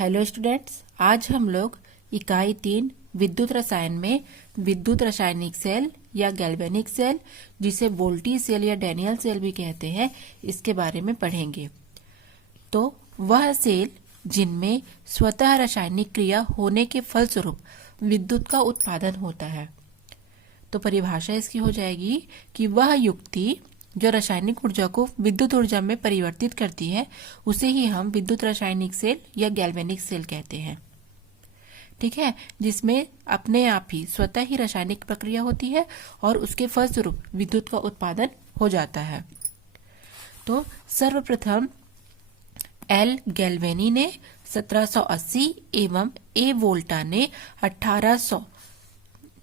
Hello students, आज हम लोग इकाई 3 विद्युत रसायन में विद्युत रासायनिक सेल या गैल्वेनिक सेल, जिसे वोल्टी सेल या डैनियल सेल भी कहते हैं, इसके बारे में पढ़ेंगे। तो वह सेल जिनमें स्वतः रासायनिक क्रिया होने के फलस्वरूप विद्युत का उत्पादन होता है। तो परिभाषा इसकी हो जाएगी कि वह युक्ति जो रासायनिक ऊर्जा को विद्युत ऊर्जा में परिवर्तित करती है, उसे ही हम विद्युत रासायनिक सेल या गैल्वेनिक सेल कहते हैं। ठीक है, जिसमें अपने आप ही स्वतः ही रासायनिक प्रक्रिया होती है और उसके फलस्वरूप विद्युत का उत्पादन हो जाता है। तो सर्वप्रथम एल गैल्वेनी ने 1780 एवं ए वोल्टा ने 1800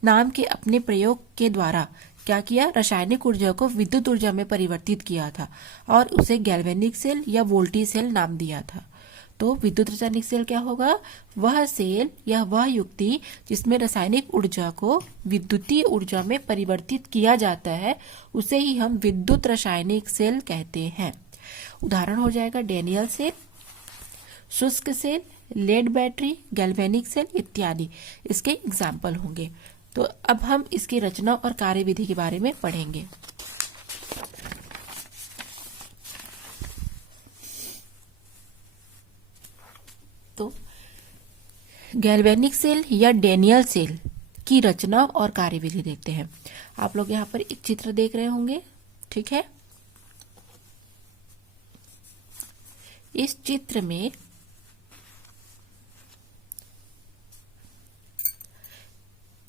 नाम के अपने प्रयोग के द्वारा क्या किया, रासायनिक ऊर्जा को विद्युत ऊर्जा में परिवर्तित किया था और उसे गैल्वेनिक सेल या वोल्टी सेल नाम दिया था। तो विद्युत रासायनिक सेल क्या होगा? वह सेल या वह युक्ति जिसमें रासायनिक ऊर्जा को विद्युतीय ऊर्जा में परिवर्तित किया जाता है, उसे ही हम विद्युत रासायनिक सेल कहते हैं। उदाहरण हो जाएगा डैनियल सेल, शुष्क cell, lead battery, galvanic cell इत्यादि इसके एग्जाम्पल होंगे। तो अब हम इसकी रचना और कार्यविधि के बारे में पढ़ेंगे। तो गैल्वेनिक सेल या डैनियल सेल की रचना और कार्यविधि देखते हैं। आप लोग यहाँ पर एक चित्र देख रहे होंगे, ठीक है। इस चित्र में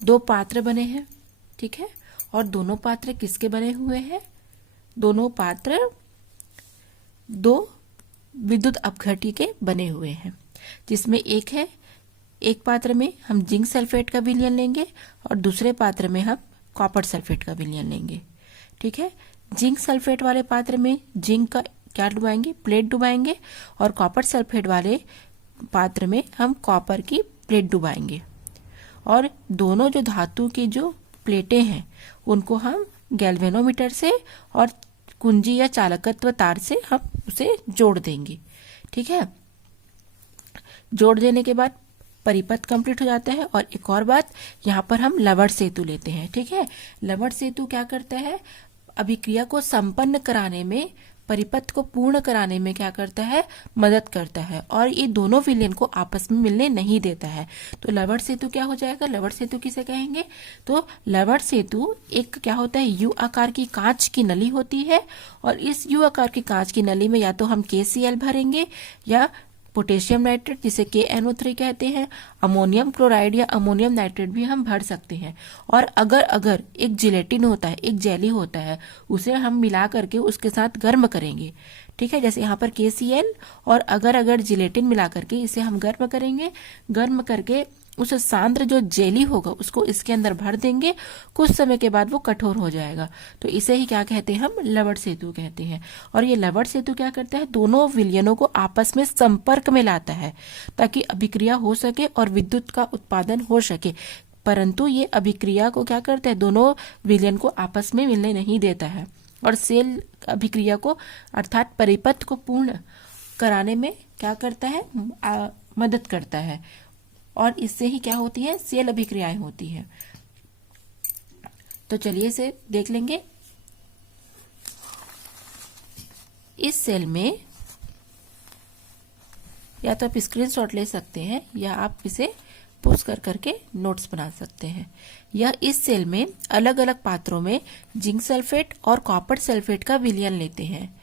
दो पात्र बने हैं, ठीक है। और दोनों पात्र किसके बने हुए हैं? दोनों पात्र दो विद्युत अपघट्य के बने हुए हैं, जिसमें एक पात्र में हम जिंक सल्फेट का विलयन लेंगे और दूसरे पात्र में हम कॉपर सल्फेट का विलयन लेंगे, ठीक है। जिंक सल्फेट वाले पात्र में जिंक का क्या डुबाएंगे? प्लेट डुबाएंगे, और कॉपर सल्फेट वाले पात्र में हम कॉपर की प्लेट डुबाएंगे। और दोनों जो धातु की जो प्लेटें हैं, उनको हम गैल्वेनोमीटर से और कुंजी या चालकत्व तार से हम उसे जोड़ देंगे, ठीक है। जोड़ देने के बाद परिपथ कंप्लीट हो जाता है। और एक और बात, यहाँ पर हम लवण सेतु लेते हैं, ठीक है। लवण सेतु क्या करता है? अभिक्रिया को संपन्न कराने में, परिपथ को पूर्ण कराने में क्या करता है? मदद करता है, और ये दोनों विलयन को आपस में मिलने नहीं देता है। तो लवण सेतु क्या हो जाएगा? लवण सेतु किसे कहेंगे? तो लवण सेतु एक क्या होता है? यू आकार की कांच की नली होती है, और इस यू आकार की कांच की नली में या तो हम KCl भरेंगे या पोटेशियम नाइट्रेट, जिसे KNO3 कहते हैं, अमोनियम क्लोराइड या अमोनियम नाइट्रेट भी हम भर सकते हैं। और अगर एक जिलेटिन होता है, एक जेली होता है, उसे हम मिला करके उसके साथ गर्म करेंगे, ठीक है। जैसे यहाँ पर KCl और अगर जिलेटिन मिला करके इसे हम गर्म करेंगे। गर्म करके उस सांद्र जो जेली होगा उसको इसके अंदर भर देंगे। कुछ समय के बाद वो कठोर हो जाएगा। तो इसे ही क्या कहते हैं? हम लवण सेतु कहते हैं। और ये लवण सेतु क्या करता है? दोनों विलयनों को आपस में संपर्क में लाता है, ताकि अभिक्रिया हो सके और विद्युत का उत्पादन हो सके। परंतु ये अभिक्रिया को क्या करता है? दोनों विलयन को आपस में मिलने नहीं देता है, और सेल अभिक्रिया को अर्थात परिपथ को पूर्ण कराने में क्या करता है? मदद करता है। और इससे ही क्या होती है? सेल अभिक्रियाएं होती है। तो चलिए इसे देख लेंगे। इस सेल में या तो आप स्क्रीनशॉट ले सकते हैं या आप इसे पुश कर करके नोट्स बना सकते हैं। यह इस सेल में अलग अलग पात्रों में जिंक सल्फेट और कॉपर सल्फेट का विलयन लेते हैं।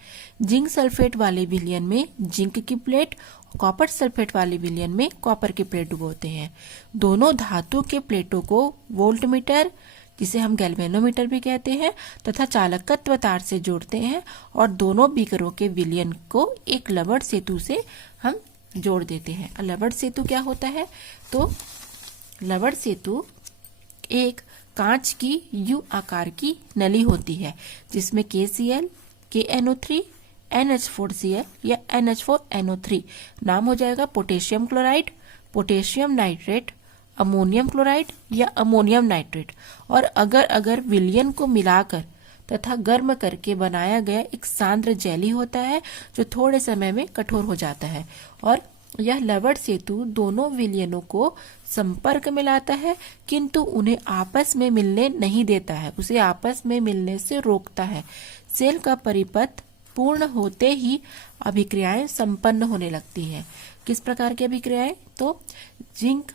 जिंक सल्फेट वाले विलयन में जिंक की प्लेट, कॉपर सल्फेट वाले विलयन में कॉपर की प्लेट डुबोते हैं। दोनों धातु के प्लेटों को वोल्टमीटर, जिसे हम गैल्वेनोमीटर भी कहते हैं, तथा चालकत्व तार से जोड़ते हैं, और दोनों बीकरों के विलयन को एक लवण सेतु से हम जोड़ देते हैं। लवण सेतु क्या होता है? तो लवण सेतु एक कांच की यू आकार की नली होती है, जिसमें KCl, KNO3, NH4Cl या NH4NO3 नाम हो जाएगा potassium chloride, potassium nitrate, ammonium chloride या अमोनियम नाइट्रेट। और अगर विलयन को मिलाकर तथा गर्म करके बनाया गया एक सांद्र जेली होता है, जो थोड़े समय में कठोर हो जाता है। और यह लवण सेतु दोनों विलयनों को संपर्क में लाता है, किंतु उन्हें आपस में मिलने नहीं देता है, उसे आपस में मिलने से रोकता है। सेल का परिपथ पूर्ण होते ही अभिक्रियाएं संपन्न होने लगती हैं। किस प्रकार की अभिक्रियाएं? तो जिंक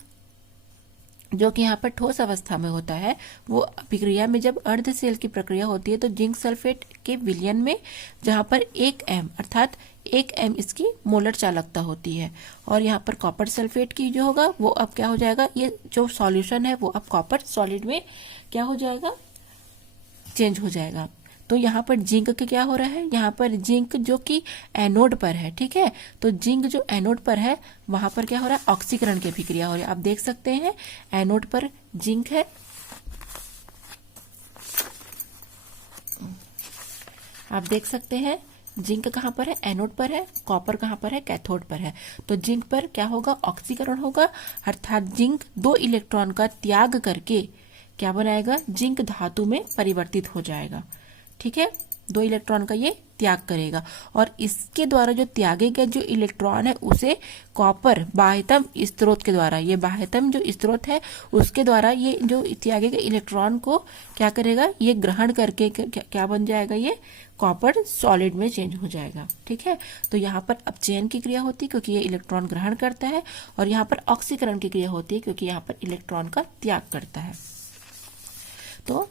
जो कि यहाँ पर ठोस अवस्था में होता है, वो अभिक्रिया में जब अर्ध सेल की प्रक्रिया होती है तो जिंक सल्फेट के विलयन में, जहाँ पर 1 m अर्थात 1 m इसकी मोलर चालकता होती है, और यहाँ पर कॉपर सल्फेट की जो होगा वो अब क्या हो जाएगा, ये जो सॉल्यूशन है वो अब कॉपर सॉलिड में क्या हो जाएगा, चेंज हो जाएगा। तो यहाँ पर जिंक के क्या हो रहा है, यहाँ पर जिंक जो कि एनोड पर है, ठीक है, तो जिंक जो एनोड पर है वहां पर क्या हो रहा है, ऑक्सीकरण की अभिक्रिया हो रही है। आप देख सकते हैं एनोड पर जिंक है, आप देख सकते हैं जिंक कहाँ पर है, एनोड पर है, कॉपर कहाँ पर है, कैथोड पर है। तो जिंक पर क्या होगा, ऑक्सीकरण होगा, अर्थात जिंक 2 इलेक्ट्रॉन का त्याग करके क्या बनाएगा, जिंक धातु में परिवर्तित हो जाएगा। ठीक है, 2 इलेक्ट्रॉन का ये त्याग करेगा, और इसके द्वारा जो त्यागे गए जो इलेक्ट्रॉन है उसे कॉपर बाह्यतम स्रोत के द्वारा, ये बाह्यतम जो स्रोत है उसके द्वारा ये जो त्यागे गए इलेक्ट्रॉन को क्या करेगा, ये ग्रहण करके क्या बन जाएगा, ये कॉपर सॉलिड में चेंज हो जाएगा। ठीक है, तो यहाँ पर अपचयन की क्रिया होती है क्योंकि ये इलेक्ट्रॉन ग्रहण करता है, और यहाँ पर ऑक्सीकरण की क्रिया होती है क्योंकि यहाँ पर इलेक्ट्रॉन का त्याग करता है। तो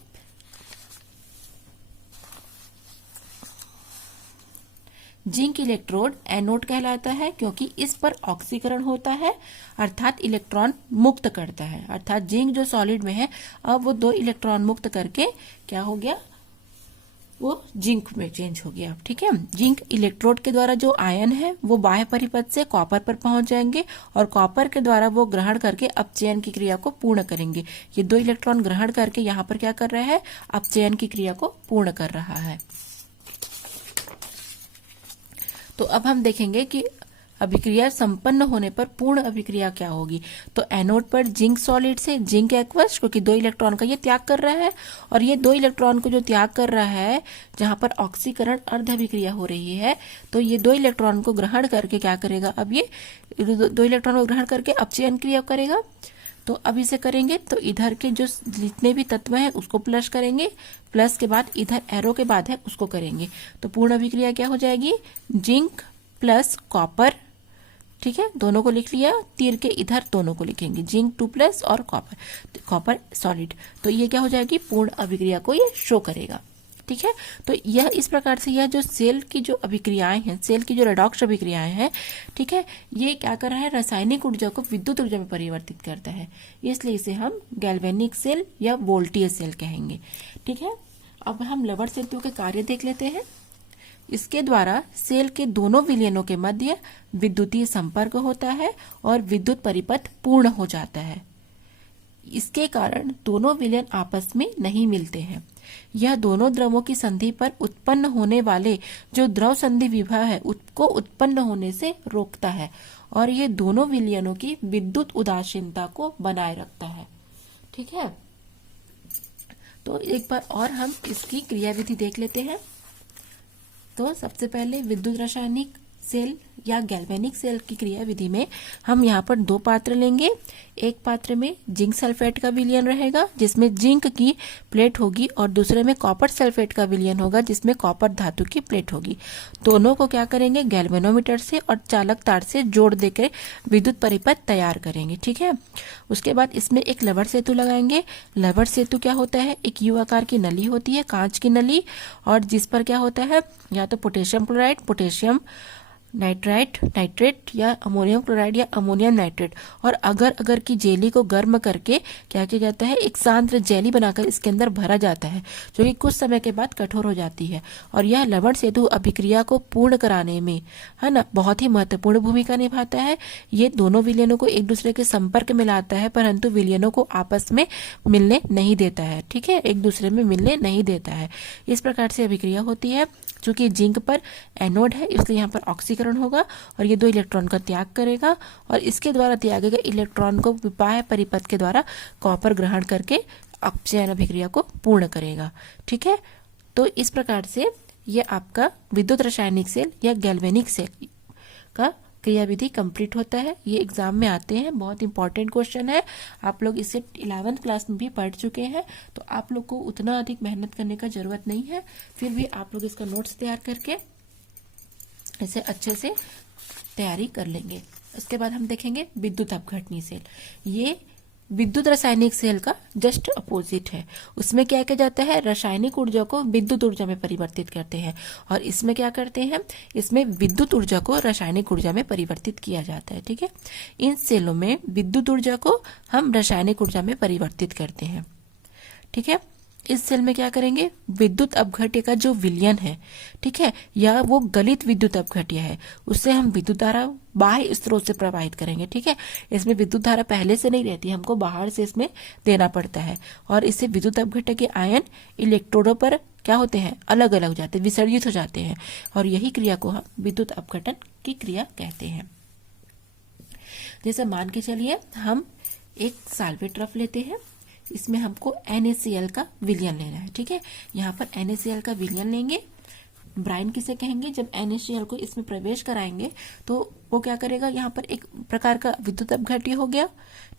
जिंक इलेक्ट्रोड एनोड कहलाता है क्योंकि इस पर ऑक्सीकरण होता है, अर्थात इलेक्ट्रॉन मुक्त करता है, अर्थात जिंक जो सॉलिड में है अब वो 2 इलेक्ट्रॉन मुक्त करके क्या हो गया, वो जिंक में चेंज हो गया। ठीक है, जिंक इलेक्ट्रोड के द्वारा जो आयन है वो बाह्य परिपथ से कॉपर पर पहुंच जाएंगे, और कॉपर के द्वारा वो ग्रहण करके अपचयन की क्रिया को पूर्ण करेंगे। ये 2 इलेक्ट्रॉन ग्रहण करके यहाँ पर क्या कर रहा है, अपचयन की क्रिया को पूर्ण कर रहा है। तो अब हम देखेंगे कि अभिक्रिया संपन्न होने पर पूर्ण अभिक्रिया क्या होगी। तो एनोड पर जिंक सॉलिड से जिंक एक्वस, क्योंकि 2 इलेक्ट्रॉन का ये त्याग कर रहा है, और ये 2 इलेक्ट्रॉन को जो त्याग कर रहा है जहां पर ऑक्सीकरण अर्ध अभिक्रिया हो रही है, तो ये 2 इलेक्ट्रॉन को ग्रहण करके क्या करेगा, अब ये 2 इलेक्ट्रॉन को ग्रहण करके अपचयन क्रिया करेगा। तो अब इसे करेंगे तो इधर के जो जितने भी तत्व हैं उसको प्लस करेंगे, प्लस के बाद इधर एरो के बाद है उसको करेंगे, तो पूर्ण अभिक्रिया क्या हो जाएगी, जिंक प्लस कॉपर। ठीक है, दोनों को लिख लिया, तीर के इधर दोनों को लिखेंगे, जिंक 2 प्लस और कॉपर सॉलिड, तो ये क्या हो जाएगी, पूर्ण अभिक्रिया को ये शो करेगा। ठीक है, तो यह इस प्रकार से यह जो सेल की जो अभिक्रियाएं हैं, सेल की जो रेडॉक्स अभिक्रियाएं हैं, ठीक है, ये क्या कर रहा है, रासायनिक ऊर्जा को विद्युत ऊर्जा में परिवर्तित करता है, इसलिए इसे हम गैल्वेनिक सेल या वोल्टीय सेल कहेंगे। ठीक है, अब हम लवण सेतु के कार्य देख लेते हैं। इसके द्वारा सेल के दोनों विलयनों के मध्य विद्युतीय संपर्क होता है और विद्युत परिपथ पूर्ण हो जाता है। इसके कारण दोनों विलयन आपस में नहीं मिलते हैं। यह दोनों द्रवों की संधि पर उत्पन्न होने वाले जो द्रव संधि विभव है उसको उत्पन्न होने से रोकता है, और ये दोनों विलयनों की विद्युत उदासीनता को बनाए रखता है। ठीक है, तो एक बार और हम इसकी क्रियाविधि देख लेते हैं। तो सबसे पहले विद्युत रासायनिक सेल या गैल्वेनिक सेल की क्रियाविधि में हम यहाँ पर 2 पात्र लेंगे। एक पात्र में जिंक सल्फेट का विलयन रहेगा जिसमें जिंक की प्लेट होगी, और दूसरे में कॉपर सल्फेट का विलयन होगा जिसमें कॉपर धातु की प्लेट होगी। दोनों को क्या करेंगे, गैल्वेनोमीटर से और चालक तार से जोड़ देकर विद्युत परिपथ तैयार करेंगे। ठीक है, उसके बाद इसमें एक लवण सेतु लगाएंगे। लवण सेतु क्या होता है, एक यू आकार की नली होती है, कांच की नली, और जिस पर क्या होता है, या तो पोटेशियम क्लोराइड, पोटेशियम नाइट्रेट या अमोनियम क्लोराइड या अमोनियम नाइट्रेट, और अगर की जेली को गर्म करके क्या किया जाता है, एक सांद्र जेली बनाकर इसके अंदर भरा जाता है जो कि कुछ समय के बाद कठोर हो जाती है, और यह लवण सेतु अभिक्रिया को पूर्ण कराने में, है ना, बहुत ही महत्वपूर्ण भूमिका निभाता है। ये दोनों विलयनों को एक दूसरे के संपर्क में लाता है, परंतु विलयनों को आपस में मिलने नहीं देता है। ठीक है, एक दूसरे में मिलने नहीं देता है। इस प्रकार से अभिक्रिया होती है। चूंकि जिंक पर एनोड है इसलिए यहाँ पर ऑक्सीकरण होगा, और ये 2 इलेक्ट्रॉन का त्याग करेगा, और इसके द्वारा त्यागे गए इलेक्ट्रॉन को बाह्य परिपथ के द्वारा कॉपर ग्रहण करके अपचयन अभिक्रिया को पूर्ण करेगा। ठीक है, तो इस प्रकार से ये आपका विद्युत रासायनिक सेल या गैल्वेनिक सेल का क्रियाविधि कंप्लीट होता है। ये एग्जाम में आते हैं, बहुत इंपॉर्टेंट क्वेश्चन है। आप लोग इसे 11th क्लास में भी पढ़ चुके हैं, तो आप लोग को उतना अधिक मेहनत करने का जरूरत नहीं है। फिर भी आप लोग इसका नोट्स तैयार करके इसे अच्छे से तैयारी कर लेंगे। उसके बाद हम देखेंगे विद्युत अपघटनी सेल। ये विद्युत रासायनिक सेल का जस्ट अपोजिट है। उसमें क्या किया जाता है, रासायनिक ऊर्जा को विद्युत ऊर्जा में परिवर्तित करते हैं। और इसमें क्या करते हैं, इसमें विद्युत ऊर्जा को रासायनिक ऊर्जा में परिवर्तित किया जाता है। ठीक है, इन सेलों में विद्युत ऊर्जा को हम रासायनिक ऊर्जा में परिवर्तित करते हैं। ठीक है, इस सेल में क्या करेंगे, विद्युत अपघट्य का जो विलयन है, ठीक है, या वो गलित विद्युत अपघट्य है, उससे हम विद्युत धारा बाह्य स्रोत से प्रवाहित करेंगे। ठीक है, इसमें विद्युत धारा पहले से नहीं रहती, हमको बाहर से इसमें देना पड़ता है। और इससे विद्युत अपघट्य के आयन इलेक्ट्रोडों पर क्या होते हैं, अलग अलग हो जाते हैं, विसर्जित हो जाते हैं। और यही क्रिया को हम विद्युत अपघटन की क्रिया कहते हैं। जैसे मान के चलिए हम एक साल्वेट रफ लेते हैं, इसमें हमको NaCl का विलयन लेना है। ठीक है, यहाँ पर NaCl का विलयन लेंगे। ब्राइन किसे कहेंगे, जब NaCl को इसमें प्रवेश कराएंगे तो वो क्या करेगा, यहाँ पर एक प्रकार का विद्युत अपघट्य हो गया।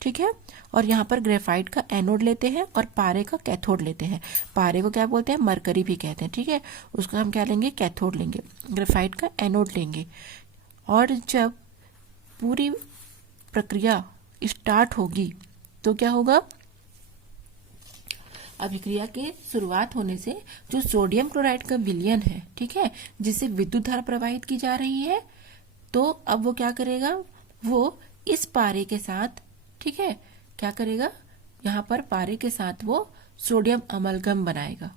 ठीक है, और यहाँ पर ग्रेफाइट का एनोड लेते हैं और पारे का कैथोड लेते हैं। पारे को क्या बोलते हैं, मरकरी भी कहते हैं। ठीक है, उसको हम क्या लेंगे, कैथोड लेंगे, ग्रेफाइट का एनोड लेंगे। और जब पूरी प्रक्रिया स्टार्ट होगी तो क्या होगा, अभिक्रिया के शुरुआत होने से जो सोडियम क्लोराइड का विलयन है, ठीक है, जिससे विद्युत धारा प्रवाहित की जा रही है, तो अब वो क्या करेगा, वो इस पारे के साथ, ठीक है, क्या करेगा, यहाँ पर पारे के साथ वो सोडियम अमलगम बनाएगा।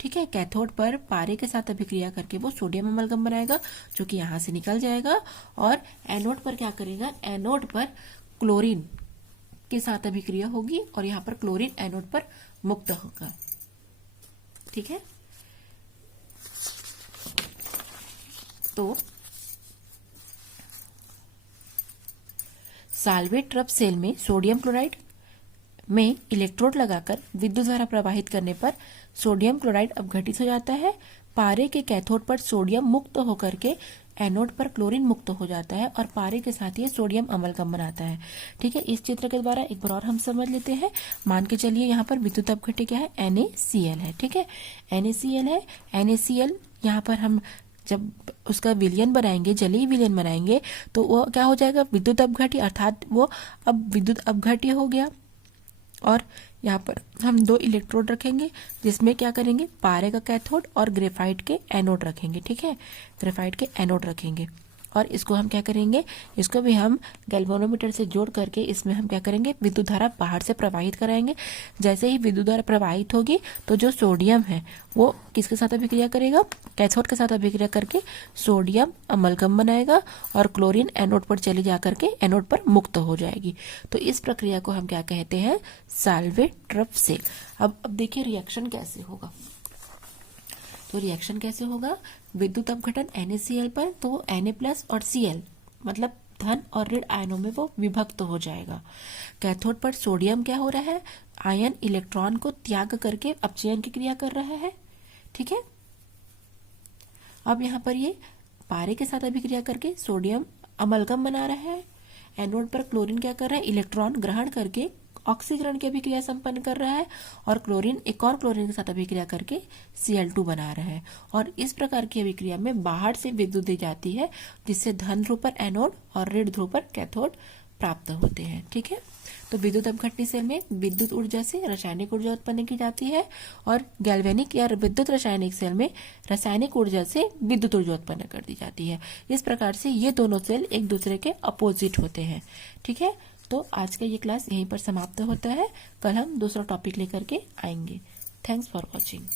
ठीक है, कैथोड पर पारे के साथ अभिक्रिया करके वो सोडियम अमलगम बनाएगा, जो कि यहाँ से निकल जाएगा। और एनोड पर क्या करेगा, एनोड पर क्लोरीन के साथ अभिक्रिया होगी और यहाँ पर क्लोरीन एनोड पर मुक्त होगा। ठीक है, तो साल्वेट रफ सेल में सोडियम क्लोराइड में इलेक्ट्रोड लगाकर विद्युत धारा प्रवाहित करने पर सोडियम क्लोराइड अपघटित हो जाता है। पारे के कैथोड पर सोडियम मुक्त होकर के एनोड पर क्लोरीन मुक्त हो जाता है और पारे के साथ ये सोडियम अमलगम बनाता है। ठीक है, इस चित्र के द्वारा एक बार और हम समझ लेते हैं। मान के चलिए यहाँ पर विद्युत अपघट्य क्या है, NaCl है। ठीक है, NaCl है। NaCl यहाँ पर हम जब उसका विलयन बनाएंगे, जलीय विलयन बनाएंगे, तो वो क्या हो जाएगा, विद्युत अपघट्य, अर्थात वो अब विद्युत अपघट्य हो गया। और यहाँ पर हम 2 इलेक्ट्रोड रखेंगे, जिसमें क्या करेंगे, पारे का कैथोड और ग्रेफाइट के एनोड रखेंगे। ठीक है, ग्रेफाइट के एनोड रखेंगे और इसको हम क्या करेंगे, इसको भी हम गैल्वेनोमीटर से जोड़ करके इसमें हम क्या करेंगे, विद्युत धारा बाहर से प्रवाहित कराएंगे। जैसे ही विद्युत धारा प्रवाहित होगी तो जो सोडियम है वो किसके साथ अभिक्रिया करेगा, कैथोड के साथ अभिक्रिया करके सोडियम अमलगम बनाएगा और क्लोरीन एनोड पर चली जा करके एनोड पर मुक्त हो जाएगी। तो इस प्रक्रिया को हम क्या कहते हैं, साल्वेट रफ सेल। अब देखिए रिएक्शन कैसे होगा। तो रिएक्शन कैसे होगा, विद्युत अपघटन NaCl पर तो वो Na+ और Cl मतलब धन और ऋण आयनों में वो विभक्त हो जाएगा। कैथोड पर सोडियम क्या हो रहा है, आयन इलेक्ट्रॉन को त्याग करके अपचयन की क्रिया कर रहा है। ठीक है, अब यहाँ पर ये पारे के साथ अभिक्रिया करके सोडियम अमलगम बना रहा है। एनोड पर क्लोरीन क्या कर रहा है, इलेक्ट्रॉन ग्रहण करके ऑक्सीकरण की अभिक्रिया संपन्न कर रहा है और क्लोरीन एक और क्लोरीन के साथ अभिक्रिया करके Cl2 बना रहा है। और इस प्रकार की अभिक्रिया में बाहर से विद्युत दी जाती है, जिससे धन ध्रुव पर एनोड और ऋण ध्रुव पर कैथोड प्राप्त होते हैं। ठीक है, तो विद्युत अपघटनी सेल में विद्युत ऊर्जा से रासायनिक ऊर्जा उत्पन्न की जाती है और गैल्वेनिक या विद्युत रासायनिक सेल में रासायनिक ऊर्जा से विद्युत ऊर्जा उत्पन्न कर दी जाती है। इस प्रकार से ये दोनों सेल एक दूसरे के अपोजिट होते हैं। ठीक है, तो आज का ये क्लास यहीं पर समाप्त होता है। कल हम दूसरा टॉपिक लेकर के आएंगे। Thanks for watching.